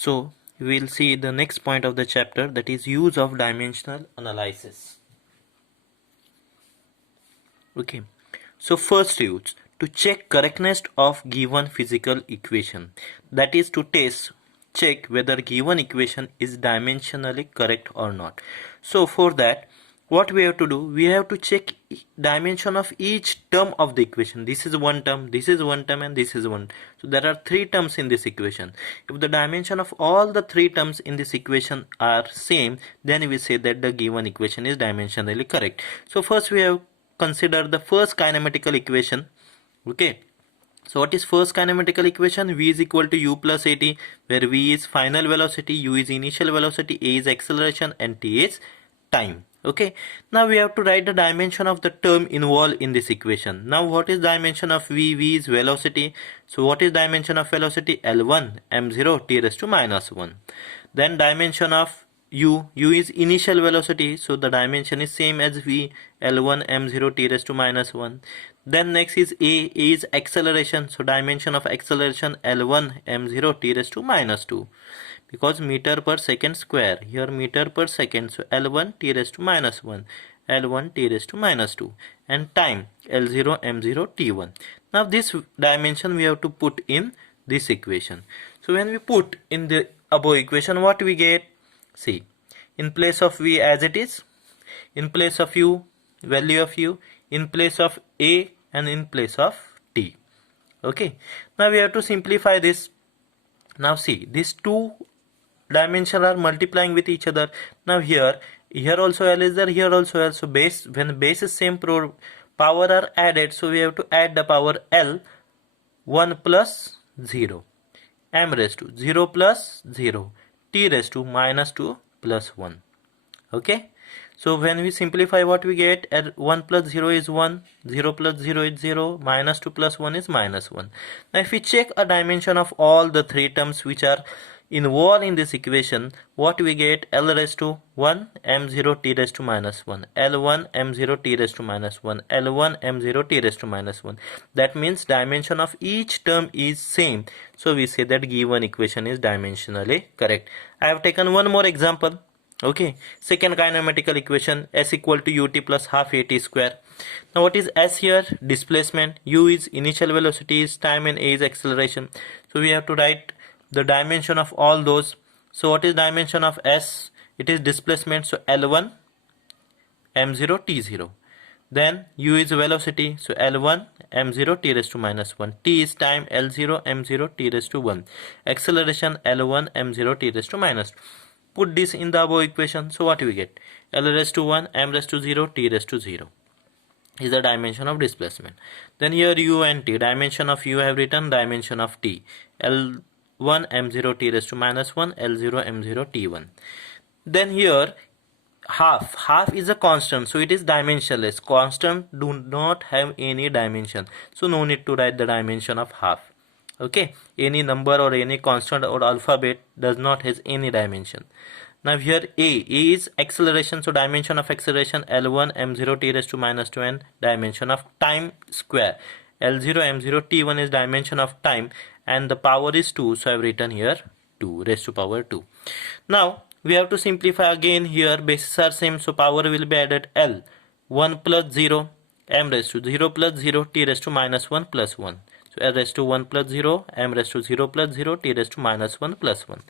So we will see the next point of the chapter, that is use of dimensional analysis. Okay, so first use to check correctness of given physical equation, that is to check whether given equation is dimensionally correct or not. So for that, what we have to do, we have to check dimension of each term of the equation. This is one term, this is one term, and this is one. So there are three terms in this equation. If the dimension of all the three terms in this equation are same, then we say that the given equation is dimensionally correct. So first we have consider the first kinematical equation. Okay, so what is first kinematical equation? V is equal to u plus at, where v is final velocity, u is initial velocity, a is acceleration, and t is time. Okay, now we have to write the dimension of the term involved in this equation. Now what is dimension of v? V is velocity. So what is dimension of velocity? L1 m0 t raised to minus 1. Then dimension of u is initial velocity, so the dimension is same as v, L1 m0 t raised to minus 1. Then next is a is acceleration, so dimension of acceleration L1 m0 t raised to minus 2, because meter per second square, here meter per second, so L1 t raised to minus 1, L1 t raised to minus 2, and time L0 m0 t1. Now this dimension we have to put in this equation. So when we put in the above equation, what we get? See, in place of v as it is, in place of u, value of u, in place of a, and in place of t. Okay, now we have to simplify this. Now see, these two dimensions are multiplying with each other. Now here also L is there, here also L. So base, when base is same, power are added, so we have to add the power L, 1 plus 0, m raised to 0 plus 0, t raised to minus 2 plus 1. Okay, so when we simplify, what we get? 1 plus 0 is 1, 0 plus 0 is 0, minus 2 plus 1 is minus 1. Now if we check a dimension of all the three terms which are involved in this equation, what we get? L raised to 1 m0 t raised to minus 1, L1 m0 t raised to minus 1, L1 m0 t raised to minus 1. That means dimension of each term is same, so we say that given equation is dimensionally correct. I have taken one more example. Okay, second kinematical equation, s equal to ut plus half at square. Now what is s here? Displacement, u is initial velocity, is time, and a is acceleration. So we have to write the dimension of all those. So what is dimension of s? It is displacement, so L1 m0 t0. Then u is velocity, so L1 m0 t raised to minus 1. T is time, L0 m0 t raised to 1. Acceleration L1 m0 t raised to minus 2. Put this in the above equation, so what we get? L raised to 1, m raised to 0, t raised to 0 is the dimension of displacement. Then here u and t, dimension of u I have written, dimension of t, L1 m0 t raised to minus 1, L0 m0 t1. Then here half is a constant, so it is dimensionless. Constant do not have any dimension, so no need to write the dimension of half. Okay, any number or any constant or alphabet does not has any dimension. Now here a is acceleration, so dimension of acceleration L1 m0 t raised to minus 2, and dimension of time square L0 m0 t1 is dimension of time, and the power is 2, so I have written here 2 raised to power 2. Now we have to simplify again. Here bases are same, so power will be added L, 1 plus 0, m raised to 0 plus 0, t raised to minus 1 plus 1. So L raised to 1 plus 0, m raised to 0 plus 0, t raised to minus 1 plus 1.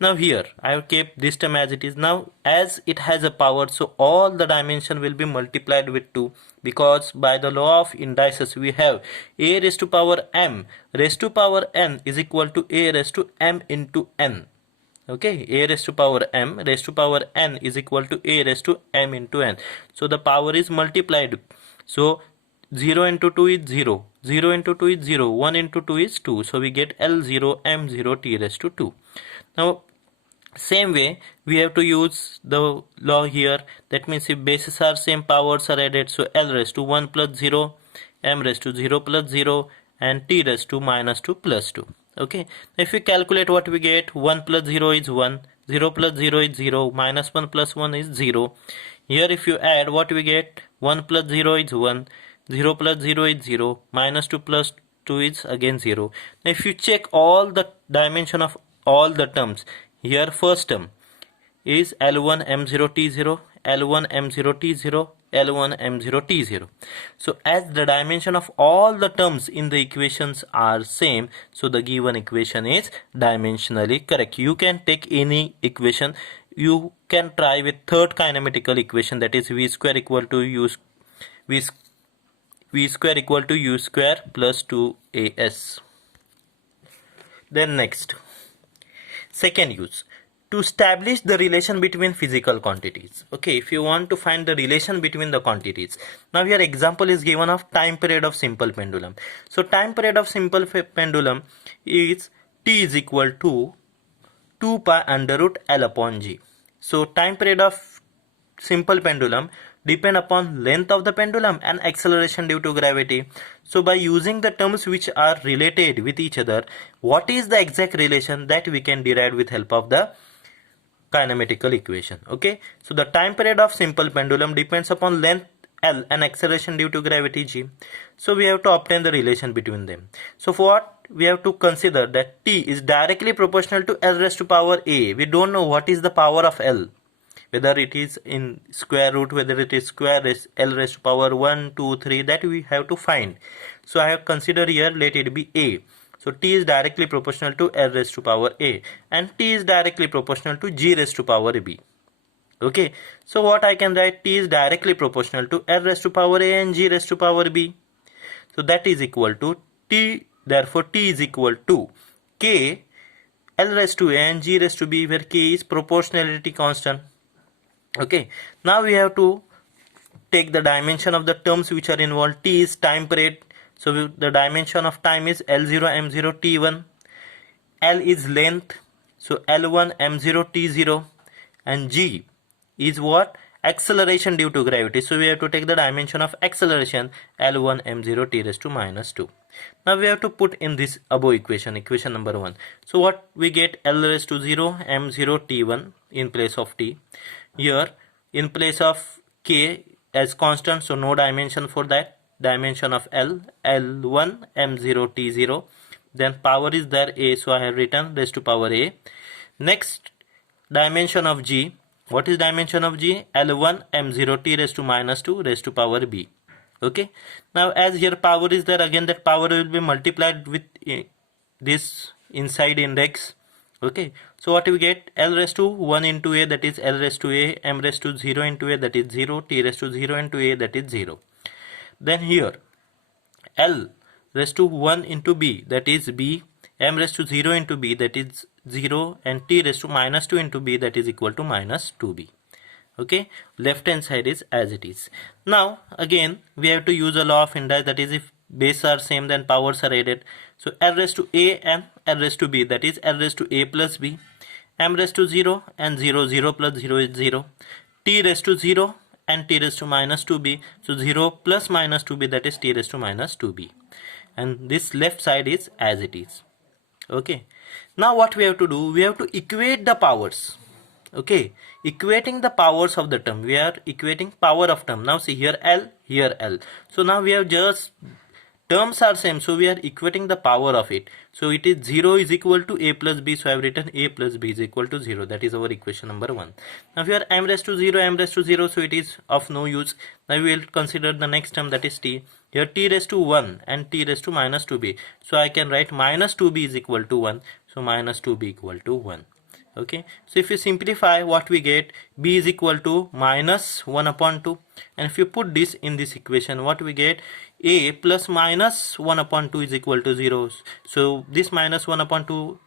Now here I have kept this term as it is. Now as it has a power, so all the dimension will be multiplied with 2, because by the law of indices we have a raised to power m raised to power n is equal to a raised to m into n. Okay, a raised to power m raised to power n is equal to a raised to m into n. So the power is multiplied. So 0 into 2 is 0, 0 into 2 is 0, 1 into 2 is 2. So we get L0 m0 t raised to 2. Now same way we have to use the law here. That means if bases are same, powers are added. So L raised to 1 plus 0, m raised to 0 plus 0, and t raised to minus 2 plus 2. Okay, if we calculate, what we get? 1 plus 0 is 1, 0 plus 0 is 0, minus 1 plus 1 is 0. Here if you add, what we get? 1 plus 0 is 1, 0 plus 0 is 0, minus 2 plus 2 is again 0. Now if you check all the dimension of all the terms. Here first term is L1 M0 T0, L1 M0 T0, L1 M0 T0. So as the dimension of all the terms in the equations are same, so the given equation is dimensionally correct. You can take any equation. You can try with third kinematical equation, that is v square equal to u v, v square equal to u square plus 2as. Then next, second use, to establish the relation between physical quantities. Okay, if you want to find the relation between the quantities. Now here example is given of time period of simple pendulum. So time period of simple pendulum is t is equal to 2 pi under root L upon G. So time period of simple pendulum depend upon length of the pendulum and acceleration due to gravity. So by using the terms which are related with each other, what is the exact relation that we can derive with help of the kinematical equation. Okay, so the time period of simple pendulum depends upon length L and acceleration due to gravity G. So we have to obtain the relation between them. So for what we have to consider that T is directly proportional to L raised to power A. We don't know what is the power of L, whether it is in square root, whether it is square L raised to power 1, 2, 3, that we have to find. So I have considered here, let it be A. So T is directly proportional to L raised to power A and T is directly proportional to G raised to power B. Okay, so what I can write, T is directly proportional to L raised to power A and G raised to power B. So that is equal to T, therefore T is equal to K L raised to A and G raised to B, where K is proportionality constant. Okay, now we have to take the dimension of the terms which are involved. T is time period. So the dimension of time is L0 M0 T1. L is length. So L1 M0 T0. And G is what? Acceleration due to gravity. So we have to take the dimension of acceleration L1 M0 T raised to minus 2. Now we have to put in this above equation, equation number 1. So what we get, L raised to 0 M0 T1 in place of T. Here in place of K as constant, so no dimension for that. Dimension of L, L1 M0 T0. Then power is there A, so I have written raised to power A. Next dimension of G. What is dimension of G? L1 M0 T raised to minus 2 raised to power B. Okay. Now as here power is there, again that power will be multiplied with this inside index. Okay, so what we get, L raised to 1 into A, that is L raised to A, M raised to 0 into A, that is 0, T raised to 0 into A, that is 0. Then here L raised to 1 into B, that is B, M raised to 0 into B, that is 0, and T raised to minus 2 into B, that is equal to minus 2B. Okay, left hand side is as it is. Now again we have to use a law of inverse, that is if bases are same then powers are added. So L raised to A and L raised to B, that is L raised to A plus B, M raised to 0 and 0, 0 plus 0 is 0, T raised to 0 and T raised to minus 2B, so 0 plus minus 2B, that is T raised to minus 2B, and this left side is as it is. Okay, now what we have to do, we have to equate the powers. Okay, equating the powers of the term, we are equating power of term. Now see here L, here L, so now we have just terms are same, so we are equating the power of it. So it is 0 is equal to A plus B, so I have written A plus B is equal to 0. That is our equation number 1. Now here M raised to 0, M raised to 0, so it is of no use. Now we will consider the next term, that is T. Here T raised to 1 and T raised to minus 2B, so I can write minus 2B is equal to 1, so minus 2B equal to 1. Okay, so if you simplify, what we get, B is equal to minus 1 upon 2, and if you put this in this equation, what we get, A plus minus 1 upon 2 is equal to 0. So this minus 1 upon 2,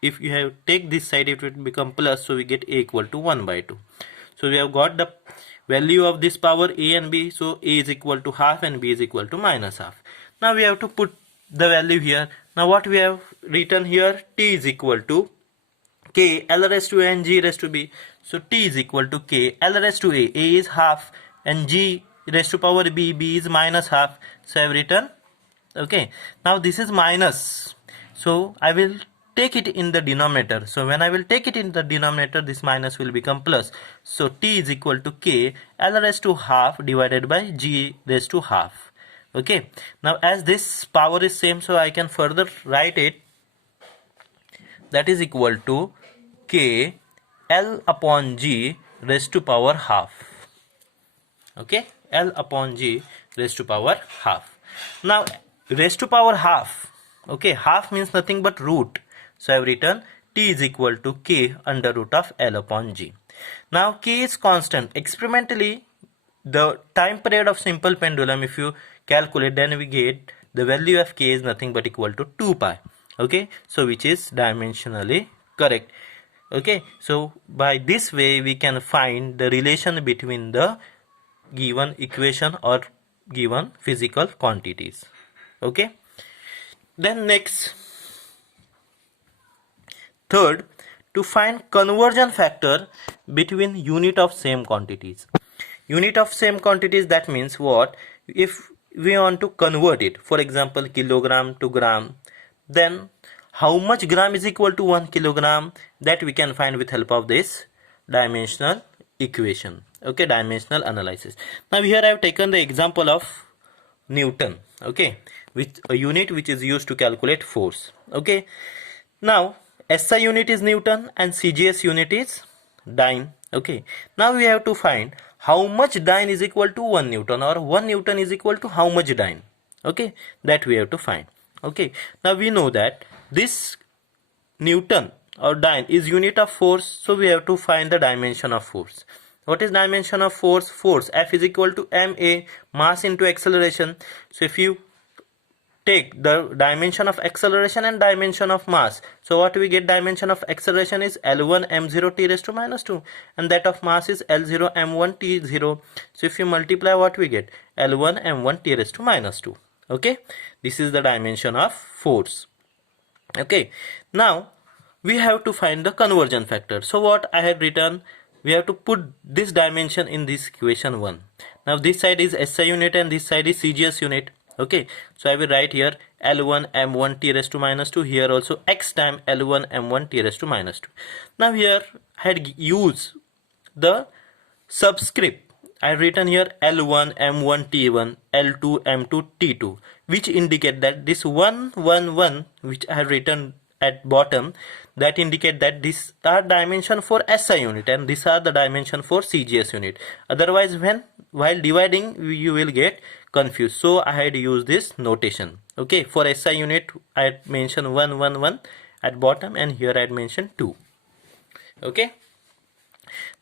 if you have take this side, it will become plus, so we get A equal to 1 by 2. So we have got the value of this power A and B, so A is equal to half and B is equal to minus half. Now we have to put the value here. Now what we have written here, T is equal to K L raised to A and G raised to B. So T is equal to K L raised to A is half, and G raised to power B, B is minus half. So I have written, okay, now this is minus, so I will take it in the denominator. So when I will take it in the denominator, this minus will become plus. So T is equal to K L raised to half divided by G raised to half. Okay, now as this power is same, so I can further write it that is equal to K L upon G raised to power half. Okay, L upon G raised to power half. Now raised to power half, okay, half means nothing but root, so I have written T is equal to K under root of L upon G. Now K is constant. Experimentally, the time period of simple pendulum, if you calculate, then we get the value of K is nothing but equal to 2 pi. Okay, so which is dimensionally correct. Okay, so by this way we can find the relation between the given equation or given physical quantities. Okay, then next, third, to find conversion factor between unit of same quantities. Unit of same quantities, that means what? If we want to convert it, for example kilogram to gram, then how much gram is equal to 1 kilogram, that we can find with help of this dimensional equation. Okay, dimensional analysis. Now here I have taken the example of Newton, okay, with a unit which is used to calculate force. Okay, now SI unit is Newton and CGS unit is dyne. Okay, now we have to find how much dyne is equal to 1 Newton, or 1 Newton is equal to how much dyne. Okay, that we have to find. Okay, now we know that this Newton or dyne is unit of force, so we have to find the dimension of force. What is dimension of force? Force F is equal to ma, mass into acceleration. So if you take the dimension of acceleration and dimension of mass, so what we get? Dimension of acceleration is L1 m0 t raised to minus 2, and that of mass is L0 m1 t0. So if you multiply, what we get? L1 m1 t raised to minus 2. Okay, this is the dimension of force. Okay, now we have to find the conversion factor. So what I had written, we have to put this dimension in this equation 1. Now this side is SI unit and this side is CGS unit. Okay, so I will write here L1 m1 t raised to minus 2, here also x time L1 m1 t raised to minus 2. Now here I had used the subscript. I have written here L1 m1 t1, L2 m2 t2, which indicate that this 1 1 1 which I have written at bottom, that indicate that these are dimension for SI unit and these are the dimension for CGS unit. Otherwise, while dividing you will get confused. So I had used this notation. Okay, for SI unit I had mentioned 1 1 1 at bottom, and here I had mentioned 2. Okay,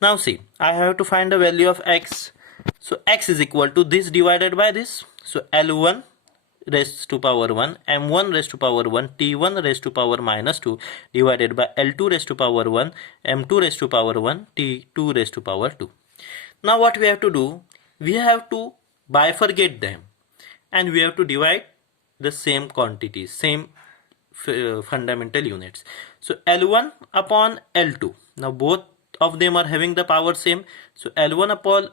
now see, I have to find the value of x. So x is equal to this divided by this. So L1 raised to power 1, m1 raised to power 1, t1 raised to power minus 2 divided by L2 raised to power 1, m2 raised to power 1, t2 raised to power 2. Now what we have to do? We have to bifurcate them and we have to divide the same quantities, same fundamental units. So L1 upon L2. Now both of them are having the power same. So L1 upon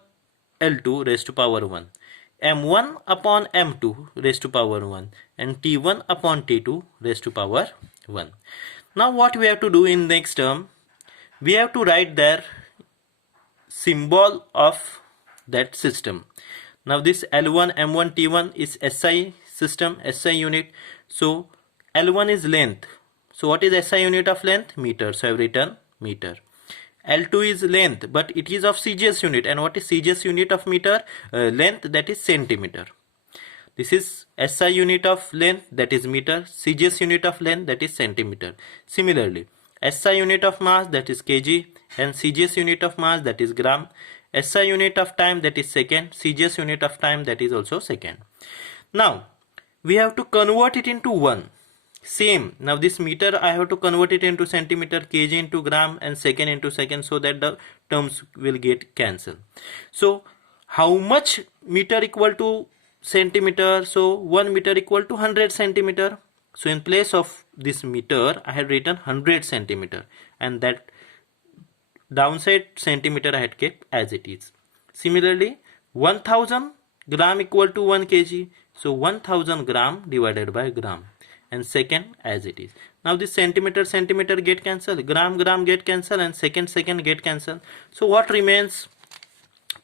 L2 raised to power 1. M1 upon M2 raised to power 1 and T1 upon T2 raised to power 1. Now what we have to do in next term? We have to write their symbol of that system. Now this L1, M1, T1 is SI system, SI unit. So L1 is length. So what is SI unit of length? Meter. So I have written meter. L2 is length, but it is of CGS unit. And what is CGS unit of meter? Length, that is centimeter. This is SI unit of length, that is meter. CGS unit of length, that is centimeter. Similarly, SI unit of mass, that is kg, and CGS unit of mass, that is gram. SI unit of time, that is second. CGS unit of time, that is also second. Now we have to convert it into 1. Same. Now this meter I have to convert it into centimeter, kg into gram, and second into second, so that the terms will get cancelled. So how much meter equal to centimeter? So 1 meter equal to 100 centimeter. So in place of this meter I had written 100 centimeter, and that downside centimeter I had kept as it is. Similarly, 1000 gram equal to 1 kg. So 1000 gram divided by gram, and second as it is. Now this centimeter get cancelled, gram get cancelled, and second get cancelled. So what remains?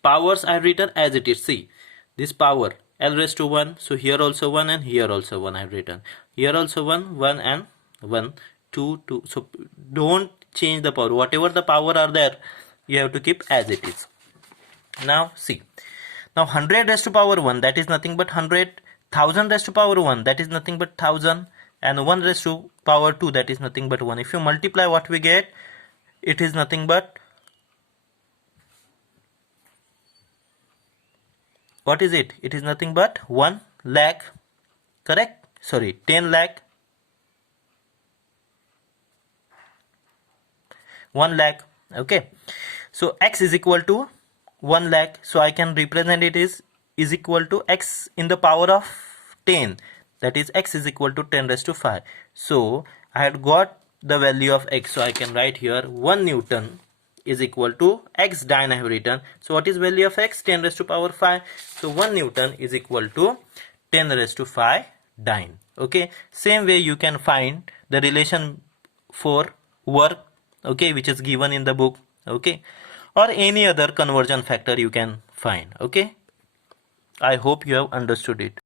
Powers I have written as it is. See, this power L raised to 1. So here also 1 and here also 1 I have written. Here also 1, 1 and 1. 2 2. So don't change the power. Whatever the power are there, you have to keep as it is. Now see, now 100 raised to power 1, that is nothing but 100. 1000 raised to power 1, that is nothing but 1000. And 1 raised to power 2, that is nothing but 1. If you multiply, what we get, it is nothing but, what is it? It is nothing but 1 lakh, correct? Sorry, 10 lakh, 1 lakh. Okay, so x is equal to 1 lakh, so I can represent it is equal to x in the power of 10, that is x is equal to 10 raised to 5. So I had got the value of x, so I can write here 1 Newton is equal to x dyne I have written. So what is value of x? 10 raised to power 5. So 1 Newton is equal to 10 raised to 5 dyne. Okay, same way you can find the relation for work, okay, which is given in the book, okay, or any other conversion factor you can find. Okay, I hope you have understood it.